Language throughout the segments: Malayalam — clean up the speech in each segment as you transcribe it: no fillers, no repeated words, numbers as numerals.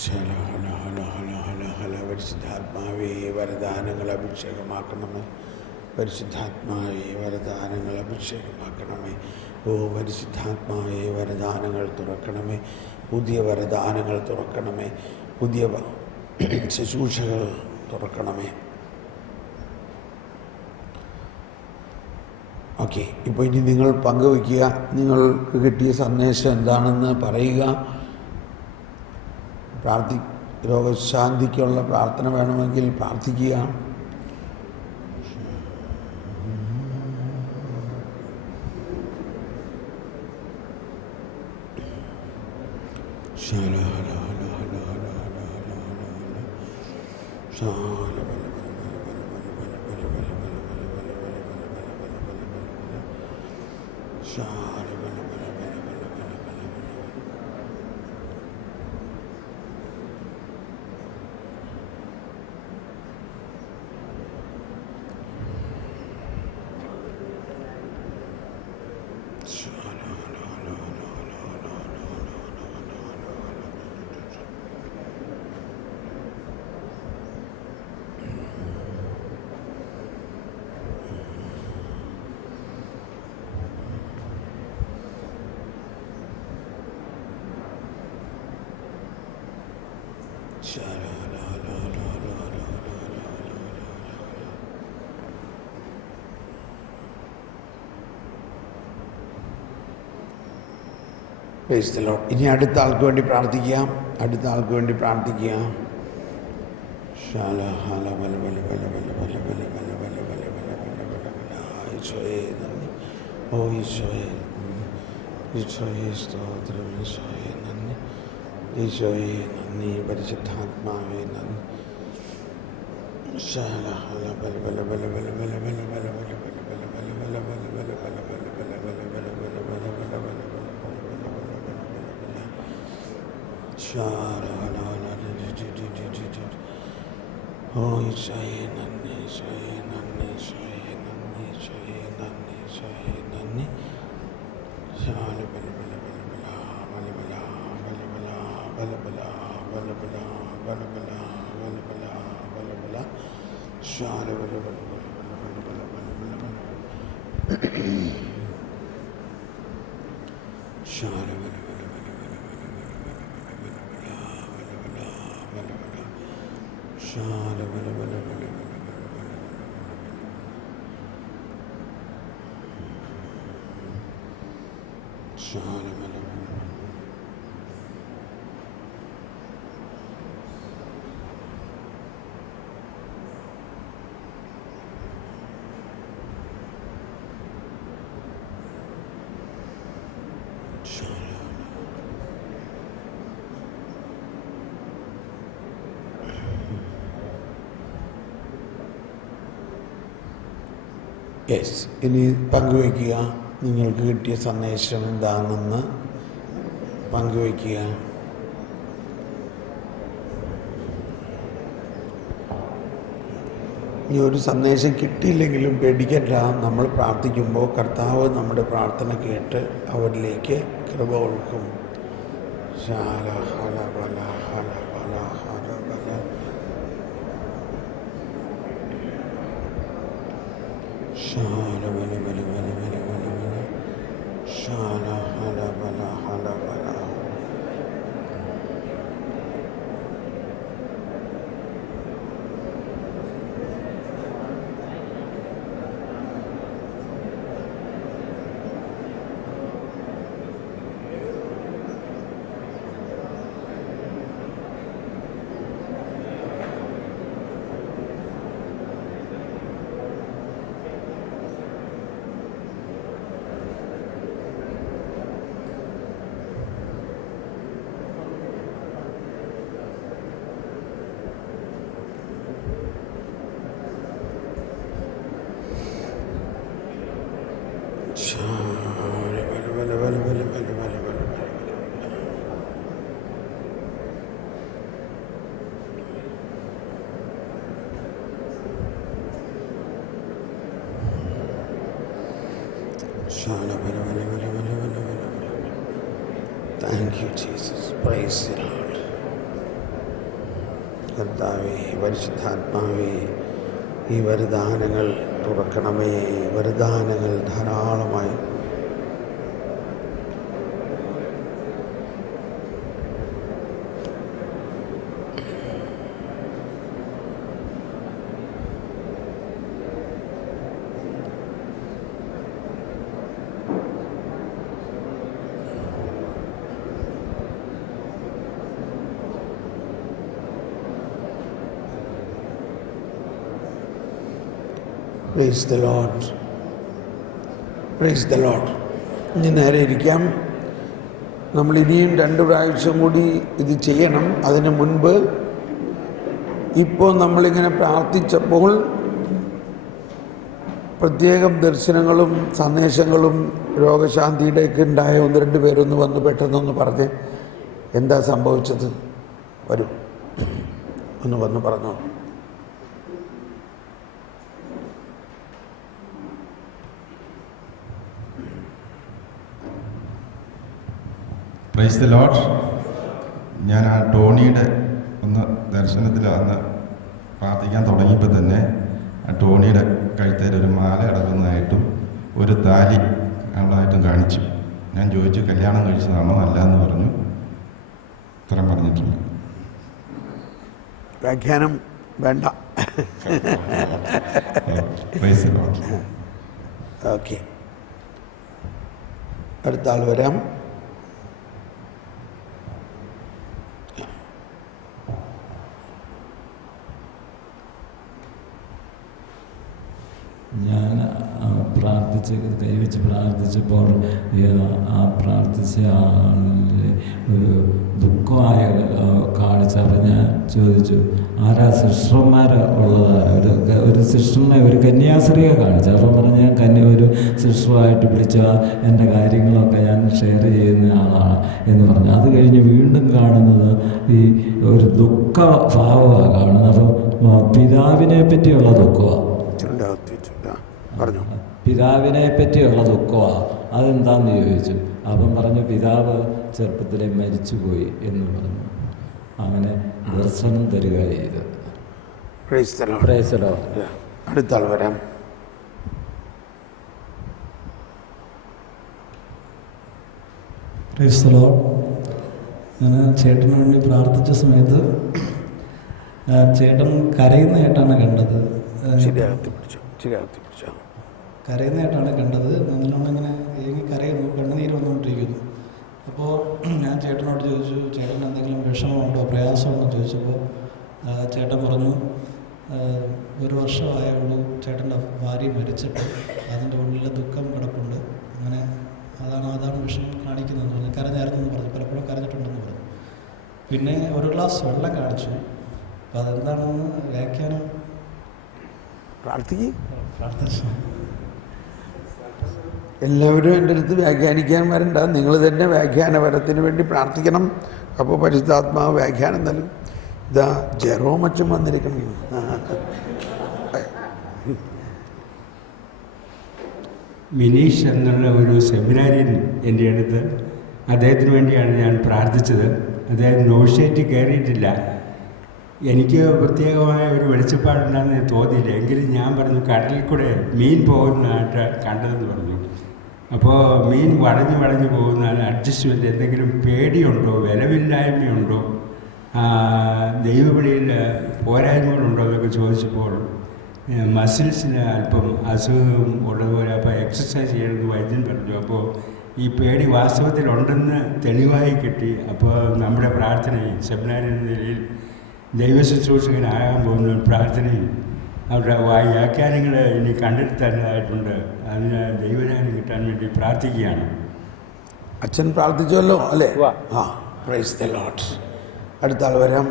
ഹല ഹല ഹല ഹല ഹല ഹല. പരിശുദ്ധാത്മാവേ വരദാനങ്ങൾ അഭിഷേകമാക്കണമേ. പരിശുദ്ധാത്മാവേ വരദാനങ്ങൾ അഭിഷേകമാക്കണമേ. ഓ പരിശുദ്ധാത്മാവേ വരദാനങ്ങൾ തുറക്കണമേ. പുതിയ വരദാനങ്ങൾ തുറക്കണമേ. പുതിയ ശുശ്രൂഷകൾ തുറക്കണമേ. ഓക്കെ, ഇപ്പോൾ ഇനി നിങ്ങൾ പങ്കുവയ്ക്കുക. നിങ്ങൾക്ക് കിട്ടിയ സന്ദേശം എന്താണെന്ന് പറയുക. രോഗശാന്തിക്കുള്ള പ്രാർത്ഥന വേണമെങ്കിൽ പ്രാർത്ഥിക്കുക. Praise the Lord. ഇനി അടുത്ത ആൾക്ക് വേണ്ടി പ്രാർത്ഥിക്കാം. അടുത്ത ആൾക്ക് വേണ്ടി പ്രാർത്ഥിക്കാം. ഈശോയെ നന്ദി. ഓ ഈശോയെ, ഈശോയെ സ്തോത്രം. ഈശോയെ നന്ദി. ഈശോയെ നന്ദി. പരിശുദ്ധാത്മാവേ നന്ദി. ഓ ഈശോയെ നന്ദി. ഈശോയെ നന്ദി. ഈശോയെ നന്ദി. ഈശോയെ നന്ദി. ഈശോയെ നന്ദി. യെസ്, ഇനി പങ്കുവയ്ക്കുക. നിങ്ങൾക്ക് കിട്ടിയ സന്ദേശം എന്താണെന്ന് പങ്കുവയ്ക്കുക. ഇനി ഒരു സന്ദേശം കിട്ടിയില്ലെങ്കിലും പേടിക്കണ്ട. നമ്മൾ പ്രാർത്ഥിക്കുമ്പോൾ കർത്താവ് നമ്മുടെ പ്രാർത്ഥന കേട്ട് അവരിലേക്ക് കൃപ ഒഴുക്കും. Thank you, Jesus. Praise the Lord. കർത്താവേ, പരിശുദ്ധാത്മാവേ, ഈ വരദാനങ്ങൾ തുറക്കണമേ. വരദാനങ്ങൾ ധാരാളമായി praise the Lord, praise the Lord. ഇനി നേരെ ഇരിക്കാം. നമ്മൾ ഇനിയും 2 പ്രാവശ്യം കൂടി ഇത് ചെയ്യണം. അതിന് മുൻപ് ഇപ്പോൾ നമ്മളിങ്ങനെ പ്രാർത്ഥിച്ചപ്പോൾ പ്രത്യേകം ദർശനങ്ങളും സന്ദേശങ്ങളും രോഗശാന്തിയുടെയൊക്കെ ഉണ്ടായ 1-2 പേരൊന്ന് വന്ന് പെട്ടെന്നൊന്ന് പറഞ്ഞ് എന്താ സംഭവിച്ചത്? വരൂ, ഒന്ന് വന്ന് പറഞ്ഞോ. Praise the Lord. ഞാൻ ആ ടോണിയുടെ ഒന്ന് ദർശനത്തിൽ അന്ന് പ്രാർത്ഥിക്കാൻ തുടങ്ങിയപ്പോൾ തന്നെ ആ ടോണിയുടെ കഴുത്തേൽ ഒരു മാല അടക്കുന്നതായിട്ടും ഒരു താലി ഉള്ളതായിട്ടും കാണിച്ചു. ഞാൻ ചോദിച്ചു കല്യാണം കഴിച്ചതാണോ അല്ല എന്ന് പറഞ്ഞു. ഇത്ര പറഞ്ഞിട്ടില്ല. വ്യാഖ്യാനം വേണ്ട. Praise the Lord. ഓക്കെ, അടുത്ത ആൾ വരാം. ഞാൻ കൈവച്ച് പ്രാർത്ഥിച്ചപ്പോൾ ആ പ്രാർത്ഥിച്ച ആളിൽ ഒരു ദുഃഖമായ കാണിച്ചപ്പോൾ ഞാൻ ചോദിച്ചു, ആരാ സിസ്റ്റർമാർ ഉള്ളതാണ്? ഒരു സിസ്റ്ററിനെ, ഒരു കന്യാസ്ത്രീയെ കാണിച്ചു. അപ്പം പറഞ്ഞ് ഞാൻ ഒരു സിസ്റ്ററുമായിട്ട് വിളിച്ച എൻ്റെ കാര്യങ്ങളൊക്കെ ഞാൻ ഷെയർ ചെയ്യുന്ന ആളാണ് എന്ന് പറഞ്ഞു. അത് കഴിഞ്ഞ് വീണ്ടും കാണുന്നത് ഈ ഒരു ദുഃഖ ഭാവമാണ് കാണുന്നത്. അപ്പം പിതാവിനെ പറ്റിയുള്ള ദുഃഖമാണ്, പിതാവിനെ പറ്റിയുള്ള ദുഃഖമാണ്. അതെന്താന്ന് ചോദിച്ചു. അവൻ പറഞ്ഞു പിതാവ് ചെറുപ്പത്തിലെ മരിച്ചുപോയി എന്ന് പറഞ്ഞു. അങ്ങനെ ദർശനം തരിക ചെയ്തു. അടുത്ത ആൾ വരാം. ഞാൻ ചേട്ടന് വേണ്ടി പ്രാർത്ഥിച്ച സമയത്ത് ചേട്ടൻ കരയുന്നതായിട്ടാണ് കണ്ടത്. കരയുന്നതായിട്ടാണ് കണ്ടത്. നല്ലോണം ഇങ്ങനെ കരയുന്നു, കണ്ണുനീര് വന്നുകൊണ്ടിരിക്കുന്നു. അപ്പോൾ ഞാൻ ചേട്ടനോട് ചോദിച്ചു, ചേട്ടൻ എന്തെങ്കിലും വിഷമമുണ്ടോ, പ്രയാസമുണ്ടോ ചോദിച്ചപ്പോൾ ചേട്ടൻ പറഞ്ഞു, 1 വർഷമായുള്ളൂ ചേട്ടൻ്റെ ഭാര്യ മരിച്ചിട്ട്, അതിൻ്റെ ഉള്ളിൽ ദുഃഖം കിടപ്പുണ്ട്, അങ്ങനെ അതാണ് വിഷമം കാണിക്കുന്നതെന്ന് പറഞ്ഞു. കരഞ്ഞായിരുന്നു എന്ന് പറഞ്ഞു, പലപ്പോഴും കരഞ്ഞിട്ടുണ്ടെന്ന് പറഞ്ഞു. പിന്നെ 1 ഗ്ലാസ് വെള്ളം കാണിച്ചു. അപ്പോൾ അതെന്താണെന്ന് വ്യാഖ്യാനം പ്രാർത്ഥിച്ചു. എല്ലാവരും എൻ്റെ അടുത്ത് വ്യാഖ്യാനിക്കാൻ വരണ്ട, നിങ്ങൾ തന്നെ വ്യാഖ്യാനപരത്തിന് വേണ്ടി പ്രാർത്ഥിക്കണം. അപ്പോൾ പരിശുദ്ധാത്മാവ് വ്യാഖ്യാനം നൽകും. ഇതാ ജെറോമച്ചും വന്നിരിക്കണം. മിനീഷ് എന്നുള്ള ഒരു സെമിനാരിയൻ എൻ്റെ അടുത്ത്, അദ്ദേഹത്തിന് വേണ്ടിയാണ് ഞാൻ പ്രാർത്ഥിച്ചത്. അദ്ദേഹം നോഷേറ്റ് കയറിയിട്ടില്ല. എനിക്ക് പ്രത്യേകമായ ഒരു വെളിച്ചപ്പാടുണ്ടെന്ന് തോന്നിയില്ല. എങ്കിലും ഞാൻ പറഞ്ഞു, കടലിൽ കൂടെ മീൻ പോകുന്നതായിട്ട് കണ്ടതെന്ന് പറഞ്ഞു. അപ്പോൾ മീൻ വളഞ്ഞു പോകുന്നതാണ്. അഡ്ജസ്റ്റ്മെൻറ്റ് എന്തെങ്കിലും പേടിയുണ്ടോ, വിലവില്ലായ്മയുണ്ടോ, ദൈവവിളിയിൽ പോരായ്മകളുണ്ടോ എന്നൊക്കെ ചോദിച്ചപ്പോൾ മസിൽസിന് അല്പം അസുഖം ഉള്ളതുപോലെ, അപ്പോൾ എക്സസൈസ് ചെയ്യണമെന്ന് വൈദ്യൻ പറഞ്ഞു. അപ്പോൾ ഈ പേടി വാസ്തവത്തിലുണ്ടെന്ന് തെളിവായി കിട്ടി. അപ്പോൾ നമ്മുടെ പ്രാർത്ഥനയും സെമിനാരി എന്ന നിലയിൽ ദൈവശുശ്രൂഷകനാകാൻ പോകുന്ന പ്രാർത്ഥനയും അവരുടെ വ്യാഖ്യാനങ്ങൾ ഇനി കണ്ടെടുത്താനായിട്ടുണ്ട്. അതിന് ദൈവജ്ഞാനം കിട്ടാൻ വേണ്ടി പ്രാർത്ഥിക്കുകയാണ്. അച്ഛൻ പ്രാർത്ഥിച്ചല്ലോ അല്ലേ? ആ, പ്രൈസ് ദി ലോർഡ്. അടുത്ത ആൾ വരാം.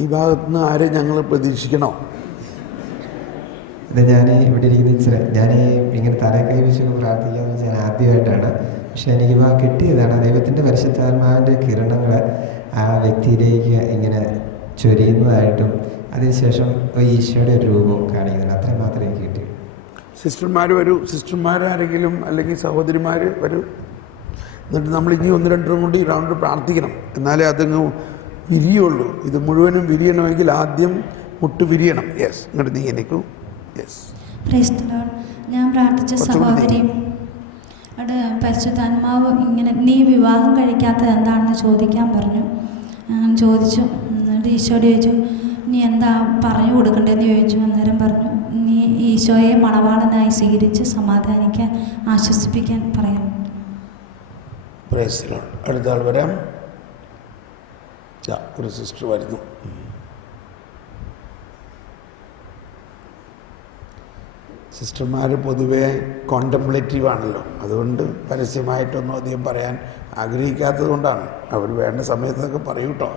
ഈ ഭാഗത്ത് നിന്ന് ആരെ ഞങ്ങൾ പ്രതീക്ഷിക്കണോ? ഇത് ഞാൻ ഇവിടെ ഇരിക്കുന്ന ഞാൻ ഇങ്ങനെ തല കൈവശൊക്കെ പ്രാർത്ഥിക്കാമെന്ന് വെച്ചാൽ ആദ്യമായിട്ടാണ്. പക്ഷെ എനിക്ക് കിട്ടിയതാണ് ദൈവത്തിൻ്റെ പരിശുദ്ധാത്മാവിൻ്റെ കിരണങ്ങൾ ആ വ്യക്തിയിലേക്ക് ഇങ്ങനെ ചൊരിയുന്നതായിട്ടും അതിനുശേഷം ഈശോയുടെ ഒരു രൂപവും കാണിക്കുന്നുണ്ട്. അത്രയും മാത്രമേ എനിക്ക് കിട്ടിയുള്ളൂ. സിസ്റ്റർമാർ വരൂ. സിസ്റ്റർമാരാരെങ്കിലും അല്ലെങ്കിൽ സഹോദരിമാർ വരൂ. എന്നിട്ട് നമ്മൾ ഇനി 1-2 കൂടി റൗണ്ട് പ്രാർത്ഥിക്കണം, എന്നാലേ അതങ്ങ് വിരിയുള്ളൂ. ഇത് മുഴുവനും വിരിയണമെങ്കിൽ ആദ്യം മുട്ട് വിരിയണം. യെസ്, ഇങ്ങോട്ട് നീ എനിക്കൂ. യെസ്, ഞാൻ പ്രാർത്ഥിച്ച സഹോദരിയും അവിടെ പരിശുദ്ധാത്മാവ് ഇങ്ങനെ നീ വിവാഹം കഴിക്കാത്തത് എന്താണെന്ന് ചോദിക്കാൻ പറഞ്ഞു. ചോദിച്ചു. എന്നിട്ട് ഈശോയോട് ചോദിച്ചു, നീ എന്താ പറഞ്ഞു കൊടുക്കണ്ടേന്ന് ചോദിച്ചു. അന്നേരം പറഞ്ഞു, നീ ഈശോയെ മണവാളനായി സ്വീകരിച്ച് സമാധാനിക്കാൻ, ആശ്വസിപ്പിക്കാൻ പറയാം. അടുത്ത ആൾ വരാം. ഒരു സിസ്റ്റർ വരുന്നു. സിസ്റ്റർമാർ പൊതുവേ കോണ്ടംപ്ലേറ്റീവ് ആണല്ലോ, അതുകൊണ്ട് പരസ്യമായിട്ടൊന്നും അധികം പറയാൻ ആഗ്രഹിക്കാത്തത് കൊണ്ടാണ്. അവർ വേണ്ട സമയത്തൊക്കെ പറയൂ കേട്ടോ.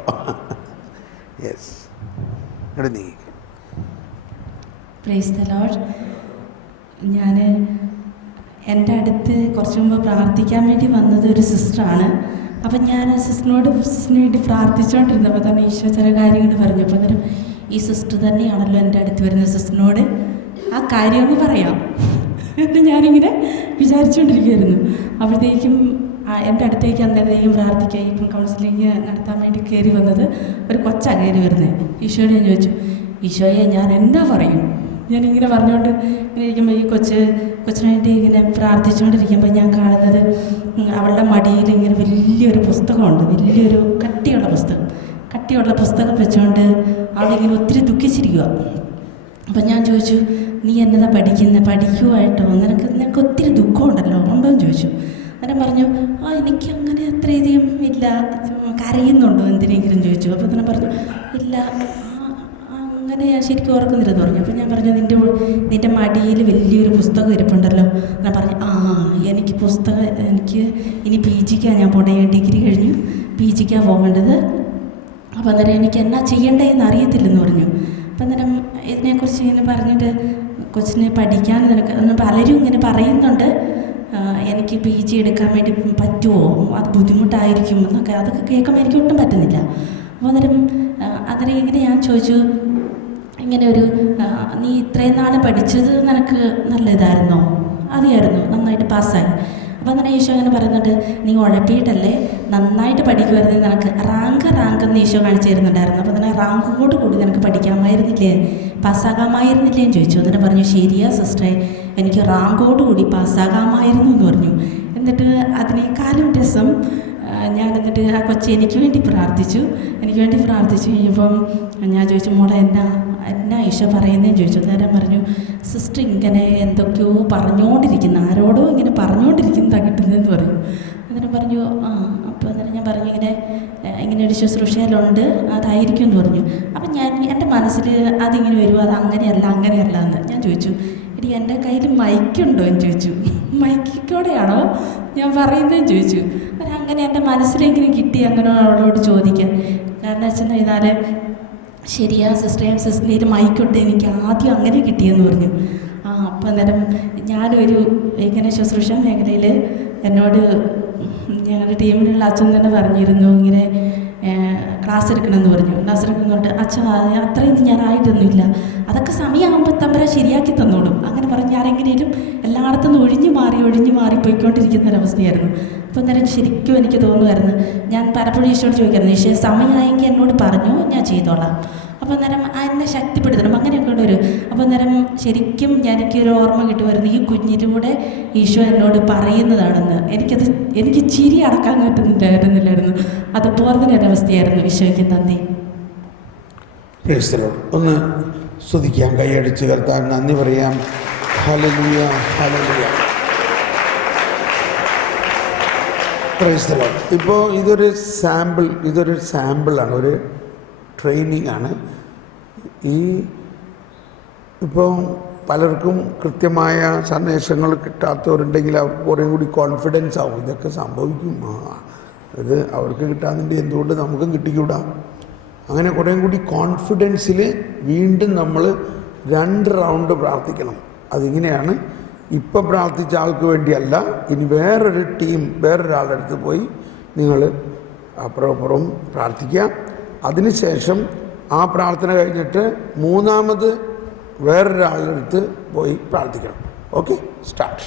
യെസ്, ഇവിടെ നീ. Praise the Lord. ഞാൻ എൻ്റെ അടുത്ത് കുറച്ച് മുമ്പ് പ്രാർത്ഥിക്കാൻ വേണ്ടി വന്നത് ഒരു സിസ്റ്ററാണ്. അപ്പം ഞാൻ സിസ്റ്ററിന് വേണ്ടി പ്രാർത്ഥിച്ചുകൊണ്ടിരുന്നപ്പോൾ തന്നെ ഈശോ ചില കാര്യങ്ങൾ പറഞ്ഞു. അപ്പോൾ അന്നേരം ഈ സിസ്റ്റർ തന്നെയാണല്ലോ എൻ്റെ അടുത്ത് വരുന്ന സിസ്റ്ററിനോട് ആ കാര്യമൊന്ന് പറയാം എന്ന് ഞാനിങ്ങനെ വിചാരിച്ചുകൊണ്ടിരിക്കുകയായിരുന്നു. അപ്പോഴത്തേക്കും എൻ്റെ അടുത്തേക്ക് അന്നേരത്തേക്കും പ്രാർത്ഥിക്കുക ഇപ്പം കൗൺസിലിംഗ് നടത്താൻ വേണ്ടി കയറി വന്നത് ഒരു കൊച്ചാണ് കയറി വരുന്നത്. ഈശോയോട് ഞാൻ ചോദിച്ചു, ഈശോയെ ഞാൻ എന്നാ പറയും? ഞാനിങ്ങനെ പറഞ്ഞുകൊണ്ട് ഇങ്ങനെ ഇരിക്കുമ്പോൾ ഈ കൊച്ചിന് വേണ്ടി ഇങ്ങനെ പ്രാർത്ഥിച്ചുകൊണ്ടിരിക്കുമ്പോൾ ഞാൻ കാണുന്നത് അവളുടെ മടിയിൽ ഇങ്ങനെ വലിയൊരു പുസ്തകമുണ്ട്, വലിയൊരു കട്ടിയുള്ള പുസ്തകം വെച്ചുകൊണ്ട് അവളിങ്ങനെ ഒത്തിരി ദുഃഖിച്ചിരിക്കുക. അപ്പം ഞാൻ ചോദിച്ചു, നീ എന്നതാ പഠിക്കുവായിട്ടോ? നിനക്ക് ഒത്തിരി ദുഃഖമുണ്ടല്ലോ, ഉണ്ടോയെന്ന് ചോദിച്ചു. അന്നേരം പറഞ്ഞു, എനിക്ക് അങ്ങനെ അത്രയധികം ഇല്ല. കരയുന്നുണ്ടോ എന്തിനെങ്കിലും ചോദിച്ചു. അപ്പോൾ തന്നെ പറഞ്ഞു, ഇല്ല, അങ്ങനെ ഞാൻ ശരിക്കും ഓർക്കുന്നില്ലെന്ന് പറഞ്ഞു. അപ്പോൾ ഞാൻ പറഞ്ഞു, നിൻ്റെ മടിയിൽ വലിയൊരു പുസ്തകം ഇരിപ്പുണ്ടല്ലോ. ഞാൻ പറഞ്ഞു, എനിക്ക് ഇനി PG ഞാൻ പോകേണ്ടത്. ഞാൻ ഡിഗ്രി കഴിഞ്ഞു, PG പോകേണ്ടത്. അപ്പോൾ അന്നേരം എനിക്ക് എന്നാ ചെയ്യേണ്ടതെന്ന് അറിയത്തില്ലെന്ന് പറഞ്ഞു. അപ്പം അന്നേരം ഇതിനെക്കുറിച്ച് ഇങ്ങനെ പറഞ്ഞിട്ട് കൊച്ചിനെ പഠിക്കാൻ നിനക്ക് പലരും ഇങ്ങനെ പറയുന്നുണ്ട്, എനിക്ക് PG എടുക്കാൻ വേണ്ടി പറ്റുമോ, അത് ബുദ്ധിമുട്ടായിരിക്കും എന്നൊക്കെ. അതൊക്കെ കേൾക്കുമ്പോൾ എനിക്ക് ഒട്ടും പറ്റുന്നില്ല. അപ്പോൾ അന്നേരം ഇങ്ങനെ ഞാൻ ചോദിച്ചു, ഇങ്ങനെ നീ ഇത്രയും നാൾ പഠിച്ചത് നിനക്ക് നല്ല ഇതായിരുന്നോ? അറിയായിരുന്നു, നന്നായിട്ട് പാസ്സായി. അപ്പോൾ അന്നേരം ഈശോ അങ്ങനെ പറയുന്നുണ്ട്, നീ ഉഴപ്പിയിട്ടല്ലേ, നന്നായിട്ട് പഠിക്കുമായിരുന്നെങ്കിൽ നിനക്ക് റാങ്ക് എന്ന് ഈശോ കാണിച്ചു തരുന്നുണ്ടായിരുന്നു. അപ്പോൾ തന്നെ റാങ്കോട് കൂടി നിനക്ക് പഠിക്കാമായിരുന്നില്ലേ, പാസ്സാകാമായിരുന്നില്ലേ എന്ന് ചോദിച്ചു. എന്നിട്ട് പറഞ്ഞു, ശരിയാ സിസ്റ്ററെ, എനിക്ക് റാങ്കോട് കൂടി പാസ്സാകാമായിരുന്നു എന്ന് പറഞ്ഞു. എന്നിട്ട് അതിനേക്കാളും രസം എന്നിട്ട് ആ കൊച്ചി എനിക്ക് വേണ്ടി പ്രാർത്ഥിച്ചു കഴിഞ്ഞപ്പം ഞാൻ ചോദിച്ചു, മോളെ എന്നാ ഈശോ പറയുന്നതെന്ന് ചോദിച്ചു. നേരം പറഞ്ഞു, സിസ്റ്റർ ഇങ്ങനെ എന്തൊക്കെയോ പറഞ്ഞുകൊണ്ടിരിക്കുന്നു, ആരോടോ ഇങ്ങനെ പറഞ്ഞുകൊണ്ടിരിക്കുന്നതാണ് കിട്ടുന്നതെന്ന് പറഞ്ഞു. അന്നേരം പറഞ്ഞു, അപ്പോൾ അന്നേരം ഞാൻ പറഞ്ഞു, ഇങ്ങനെ ഒരു ശുശ്രൂഷയിലുണ്ട്, അതായിരിക്കും എന്ന് പറഞ്ഞു. അപ്പം എൻ്റെ മനസ്സിൽ അതിങ്ങനെ വരുമോ, അത് അങ്ങനെയല്ല എന്ന് ഞാൻ ചോദിച്ചു. എടി, എൻ്റെ കയ്യിൽ മൈക്കുണ്ടോ എന്ന് ചോദിച്ചു. മൈക്കോടെയാണോ ഞാൻ പറയുന്നതെന്ന് ചോദിച്ചു. അങ്ങനെ എൻ്റെ മനസ്സിലെങ്കിലും കിട്ടി അങ്ങനെ അവളോട് ചോദിക്കാൻ. കാരണം വെച്ചെന്നാൽ ശരിയാ സിസ്റ്ററിൻ്റെ മൈക്കുണ്ട്, എനിക്ക് ആദ്യം അങ്ങനെ കിട്ടിയെന്ന് പറഞ്ഞു. അപ്പോൾ അന്നേരം ഞാനൊരു ഇങ്ങനെ ശുശ്രൂഷ മേഖലയിൽ എന്നോട് ഞങ്ങളുടെ ടീമിലുള്ള അച്ഛൻ തന്നെ പറഞ്ഞിരുന്നു, ഇങ്ങനെ ക്ലാസ് എടുക്കണമെന്ന് പറഞ്ഞു. ക്ലാസ് എടുക്കുന്നുണ്ട് അച്ഛൻ, അത്രയൊന്നും ഞാനായിട്ടൊന്നുമില്ല, അതൊക്കെ സമയമാകുമ്പോൾ തമ്പര ശരിയാക്കി തന്നോളും അങ്ങനെ പറഞ്ഞ് ആരെങ്ങനെയും എല്ലായിടത്തുനിന്ന് ഒഴിഞ്ഞു മാറി പോയിക്കൊണ്ടിരിക്കുന്ന ഒരവസ്ഥയായിരുന്നു. അപ്പോൾ അന്നേരം ശരിക്കും എനിക്ക് തോന്നുമായിരുന്നു, ഞാൻ പലപ്പോഴും ഈശോയോട് ചോദിക്കായിരുന്നു, ഈശോ സമയമായെങ്കിൽ എന്നോട് പറഞ്ഞു, ഞാൻ ചെയ്തോളാം. അപ്പോൾ അന്നേരം എന്നെ ശക്തിപ്പെടുത്തണം, അങ്ങനെയൊക്കെ ഉള്ളൊരു. അപ്പോൾ അന്നേരം ശരിക്കും എനിക്കൊരു ഓർമ്മ കിട്ടുമായിരുന്നു, ഈ കുഞ്ഞിലൂടെ ഈശോ എന്നോട് പറയുന്നതാണെന്ന്. എനിക്ക് ചിരി അടക്കാൻ പറ്റുന്നില്ലായിരുന്നു. അതുപോലെ തന്നെ ഒരവസ്ഥയായിരുന്നു. ഈശോയ്ക്ക് നന്ദി. ഒന്ന് സ്തുതിക്കാം, കൈയടിച്ച് കർത്താൻ നന്ദി പറയാം. Hallelujah, hallelujah. Praise the Lord. ഇപ്പോൾ ഇതൊരു സാമ്പിളാണ്, ഒരു ട്രെയിനിങ് ആണ്. ഇപ്പോൾ പലർക്കും കൃത്യമായ സന്ദേശങ്ങൾ കിട്ടാത്തവരുണ്ടെങ്കിൽ അവർക്ക് കുറേ കൂടി കോൺഫിഡൻസ് ആവും, ഇതൊക്കെ സംഭവിക്കും, ഇത് അവർക്ക് കിട്ടാതിൻ്റെ എന്തുകൊണ്ട് നമുക്കും കിട്ടിക്കൂടാ. അങ്ങനെ കുറേ കൂടി കോൺഫിഡൻസിൽ വീണ്ടും നമ്മൾ 2 റൗണ്ട് പ്രാർത്ഥിക്കണം. അതിങ്ങനെയാണ്, ഇപ്പം പ്രാർത്ഥിച്ച ആൾക്ക് വേണ്ടിയല്ല, ഇനി വേറൊരാളുടെ അടുത്ത് പോയി നിങ്ങൾ അപ്പുറം പ്രാർത്ഥിക്കുക. അതിനുശേഷം ആ പ്രാർത്ഥന കഴിഞ്ഞിട്ട് 3ാമത് വേറൊരാളുടെ അടുത്ത് പോയി പ്രാർത്ഥിക്കണം. Okay, start.